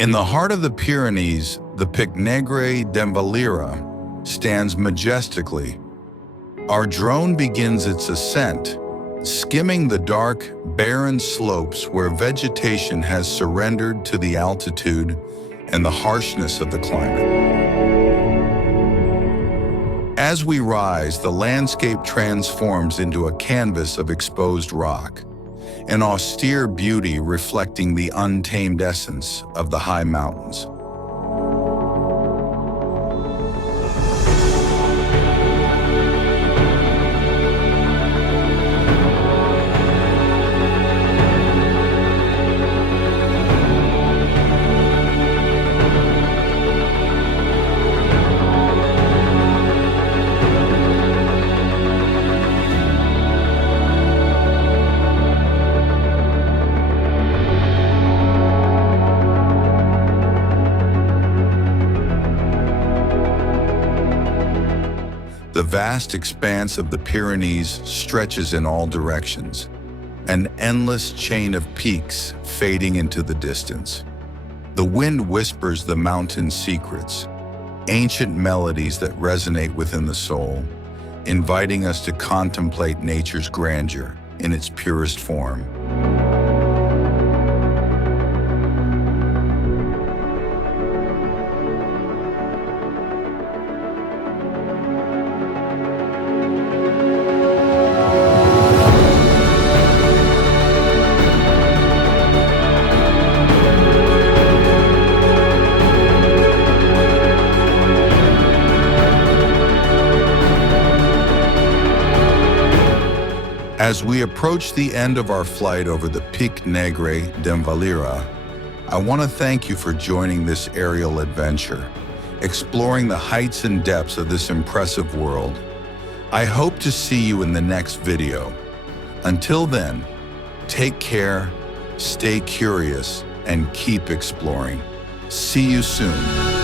In the heart of the Pyrenees, the Pic Negre stands majestically. Our drone begins its ascent, skimming the dark, barren slopes where vegetation has surrendered to the altitude and the harshness of the climate. As we rise, the landscape transforms into a canvas of exposed rock, an austere beauty reflecting the untamed essence of the high mountains. The vast expanse of the Pyrenees stretches in all directions, an endless chain of peaks fading into the distance. The wind whispers the mountain's secrets, ancient melodies that resonate within the soul, inviting us to contemplate nature's grandeur in its purest form. As we approach the end of our flight over the Pic Negre I want to thank you for joining this aerial adventure, exploring the heights and depths of this impressive world. I hope to see you in the next video. Until then, take care, stay curious, and keep exploring. See you soon.